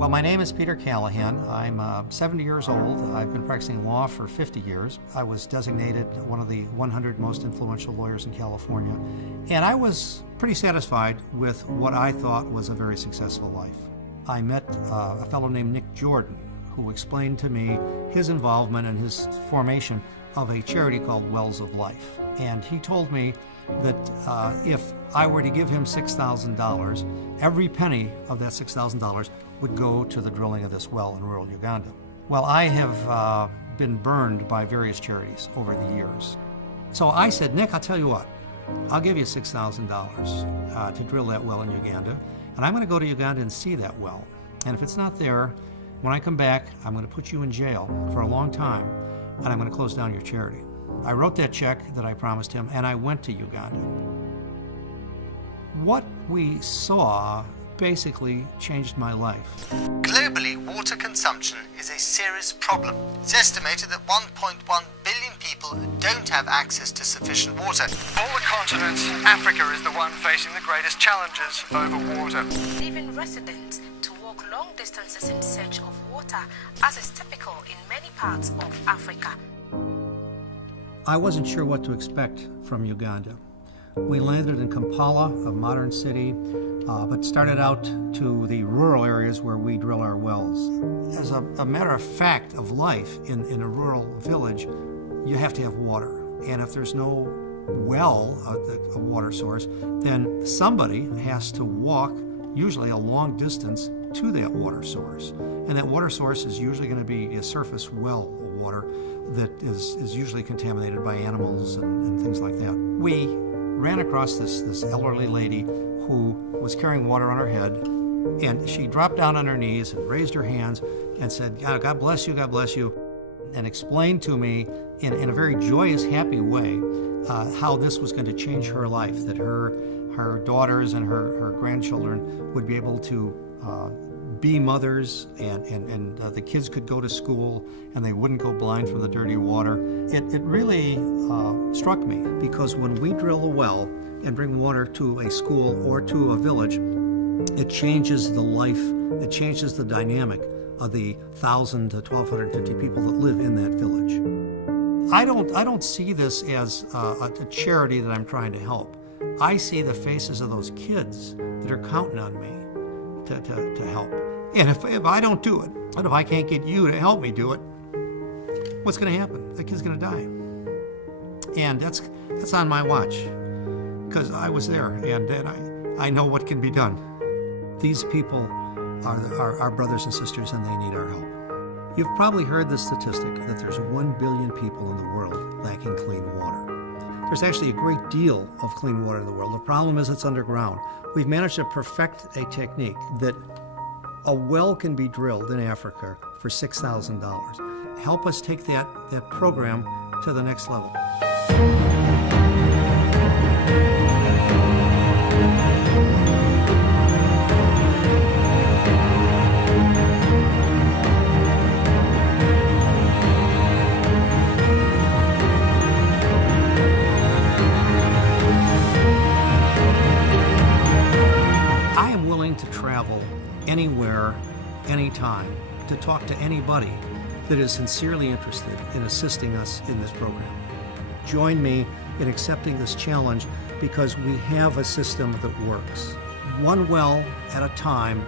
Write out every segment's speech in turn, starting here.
Well, my name is Peter Callahan. I'm 70 years old. I've been practicing law for 50 years. I was designated one of the 100 most influential lawyers in California, and I was pretty satisfied with what I thought was a very successful life. I met a fellow named Nick Jordan, who explained to me his involvement and his formation of a charity called Wells of Life. And he told me that if I were to give him $6,000, every penny of that $6,000 would go to the drilling of this well in rural Uganda. Well, I have been burned by various charities over the years. So I said, Nick, I'll tell you what, I'll give you $6,000 to drill that well in Uganda, and I'm going to go to Uganda and see that well. And if it's not there, when I come back, I'm going to put you in jail for a long time, and I'm going to close down your charity. I wrote that check that I promised him, and I went to Uganda. What we saw basically changed my life. Globally, water consumption is a serious problem. It's estimated that 1.1 billion people don't have access to sufficient water. Of all the continents, Africa is the one facing the greatest challenges over water. Leaving residents to walk long distances in search of water, as is typical in many parts of Africa. I wasn't sure what to expect from Uganda. We landed in Kampala, a modern city, but started out to the rural areas where we drill our wells. As a matter of fact of life in a rural village, you have to have water. And if there's no well, a water source, then somebody has to walk, usually a long distance, to that water source. And that water source is usually going to be a surface well water that is usually contaminated by animals and things like that. We ran across this elderly lady who was carrying water on her head, and she dropped down on her knees and raised her hands and said, God bless you, God bless you, and explained to me in a very joyous, happy way how this was going to change her life, that her daughters and her grandchildren would be able to be mothers, and the kids could go to school and they wouldn't go blind from the dirty water. It really struck me, because when we drill a well and bring water to a school or to a village, it changes the life, it changes the dynamic of the 1,000 to 1,250 people that live in that village. I don't see this as a charity that I'm trying to help. I see the faces of those kids that are counting on me to help. And if I don't do it, and if I can't get you to help me do it, what's going to happen? The kid's going to die. And that's on my watch, because I was there, and I know what can be done. These people are our brothers and sisters, and they need our help. You've probably heard the statistic that there's 1 billion people in the world lacking clean water. There's actually a great deal of clean water in the world. The problem is it's underground. We've managed to perfect a technique that a well can be drilled in Africa for $6,000. Help us take that program to the next level. I am willing to travel anywhere, anytime, to talk to anybody that is sincerely interested in assisting us in this program. Join me in accepting this challenge, because we have a system that works. One well at a time,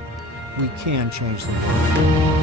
we can change the world.